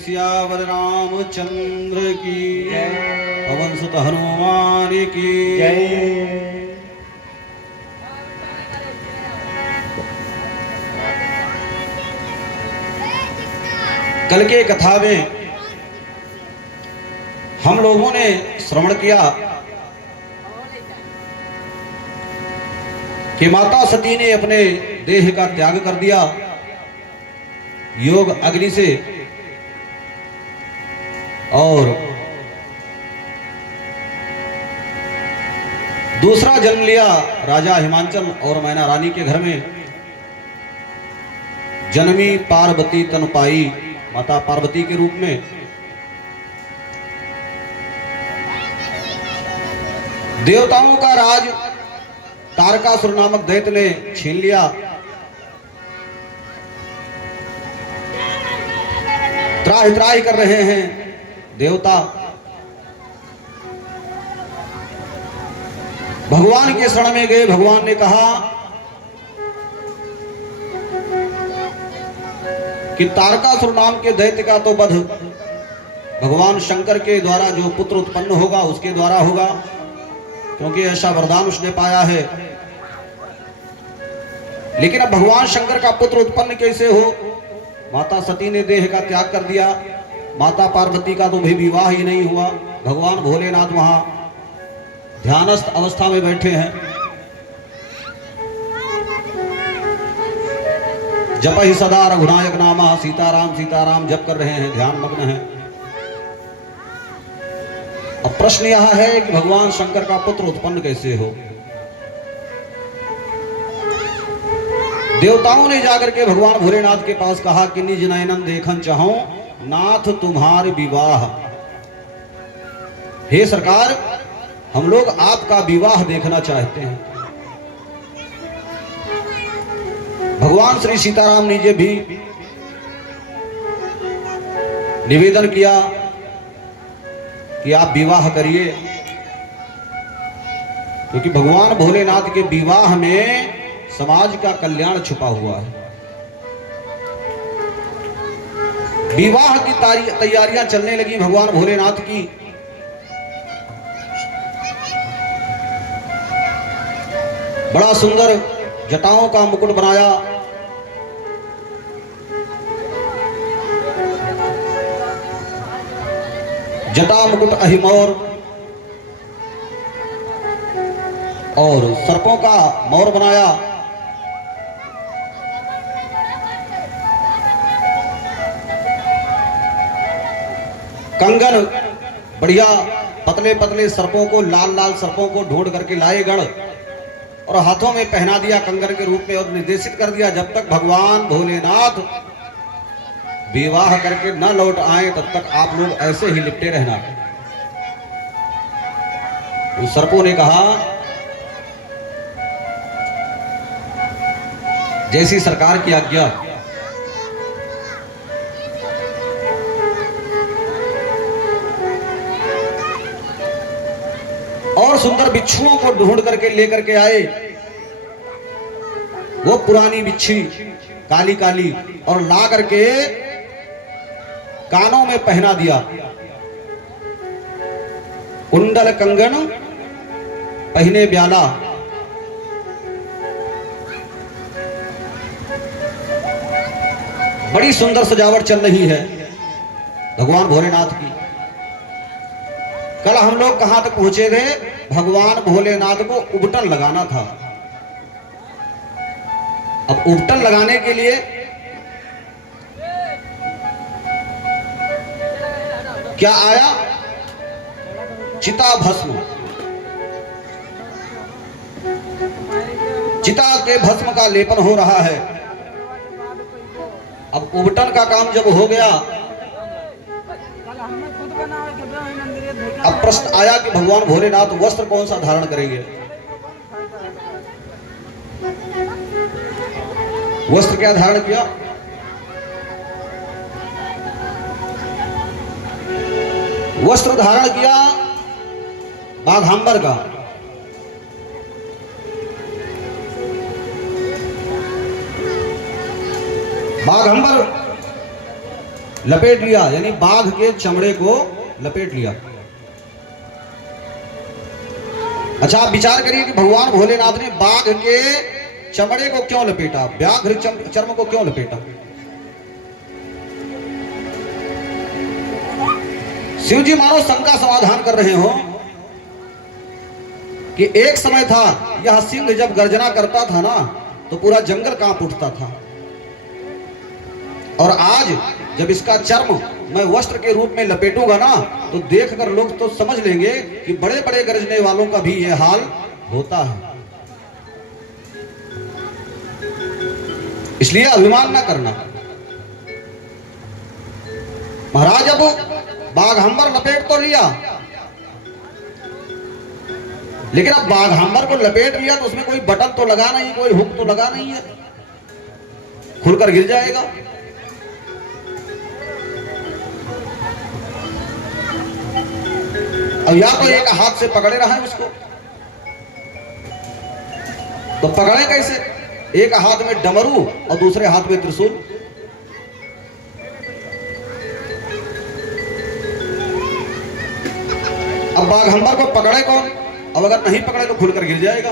सियावर रामचंद्र की पवन सुत हनुमान की कल के कथा में हम लोगों ने श्रवण किया कि माता सती ने अपने देह का त्याग कर दिया योग अग्नि से और दूसरा जन्म लिया राजा हिमांचल और मैना रानी के घर में। जन्मी पार्वती तन पाई, माता पार्वती के रूप में। देवताओं का राज तारकासुर नामक दैत्य ने छीन लिया। त्राहि त्राहि कर रहे हैं देवता। भगवान के शरण में गए। भगवान ने कहा कि तारकासुर नाम के दैत्य का तो वध भगवान शंकर के द्वारा जो पुत्र उत्पन्न होगा उसके द्वारा होगा, क्योंकि ऐसा वरदान उसने पाया है। लेकिन अब भगवान शंकर का पुत्र उत्पन्न कैसे हो? माता सती ने देह का त्याग कर दिया। माता पार्वती का तो भी विवाह ही नहीं हुआ। भगवान भोलेनाथ वहां ध्यानस्थ अवस्था में बैठे हैं। जप ही सदा रघुनायक नामा, सीताराम सीताराम जप कर रहे हैं, ध्यान मग्न है। अब प्रश्न यह है कि भगवान शंकर का पुत्र उत्पन्न कैसे हो? देवताओं ने जाकर के भगवान भोलेनाथ के पास कहा कि निज नयनन देखन चाहो नाथ तुम्हारे विवाह। हे सरकार, हम लोग आपका विवाह देखना चाहते हैं। भगवान श्री सीताराम ने भी निवेदन किया कि आप विवाह करिए, क्योंकि भगवान भोलेनाथ के विवाह में समाज का कल्याण छुपा हुआ है। विवाह की तैयारियां चलने लगी भगवान भोलेनाथ की। बड़ा सुंदर जटाओं का मुकुट बनाया। जटा मुकुट अहिमौर और सर्पों का मौर बनाया। कंगन बढ़िया पतले पतले सर्पों को, लाल लाल सर्पों को ढूंढ करके लाए गण और हाथों में पहना दिया कंगन के रूप में और निर्देशित कर दिया, जब तक भगवान भोलेनाथ विवाह करके न लौट आए तब तक आप लोग ऐसे ही लिपटे रहना। उस सर्पों ने कहा जैसी सरकार की आज्ञा। और सुंदर बिच्छुओं को ढूंढ करके लेकर के आए। वो पुरानी बिच्छी काली काली और ला करके कानों में पहना दिया। कुंडल कंगन पहने ब्याला। बड़ी सुंदर सजावट चल रही है भगवान भोलेनाथ की। कल हम लोग कहां तक पहुंचे थे? भगवान भोलेनाथ को उबटन लगाना था। अब उबटन लगाने के लिए क्या आया? चिता भस्म। चिता के भस्म का लेपन हो रहा है। अब उबटन का काम जब हो गया, अब प्रश्न आया कि भगवान भोलेनाथ वस्त्र कौन सा धारण करेंगे। वस्त्र क्या धारण किया? वस्त्र धारण किया बाघांबर का। बाघांबर लपेट लिया, यानी बाघ के चमड़े को लपेट लिया। अच्छा, आप विचार करिए कि भगवान भोलेनाथ ने बाघ के चमड़े को क्यों लपेटा, व्याघ्र चर्म को क्यों लपेटा? शिव जी मानो शंका समाधान कर रहे हो कि एक समय था, यह सिंह जब गर्जना करता था ना तो पूरा जंगल कांप उठता था, और आज जब इसका चर्म मैं वस्त्र के रूप में लपेटूंगा ना तो देखकर लोग तो समझ लेंगे कि बड़े बड़े गरजने वालों का भी यह हाल होता है। इसलिए अभिमान ना करना। महाराज अब बाघांबर लपेट तो लिया, लेकिन अब बाघांबर को लपेट लिया तो उसमें कोई बटन तो लगा नहीं, कोई हुक तो लगा नहीं है, खुलकर गिर जाएगा। अब या तो एक हाथ से पकड़े रहा है उसको, तो पकड़े कैसे? एक हाथ में डमरू और दूसरे हाथ में त्रिशूल। अब बाघांबर को पकड़े कौन? अब अगर नहीं पकड़े तो खुलकर गिर जाएगा।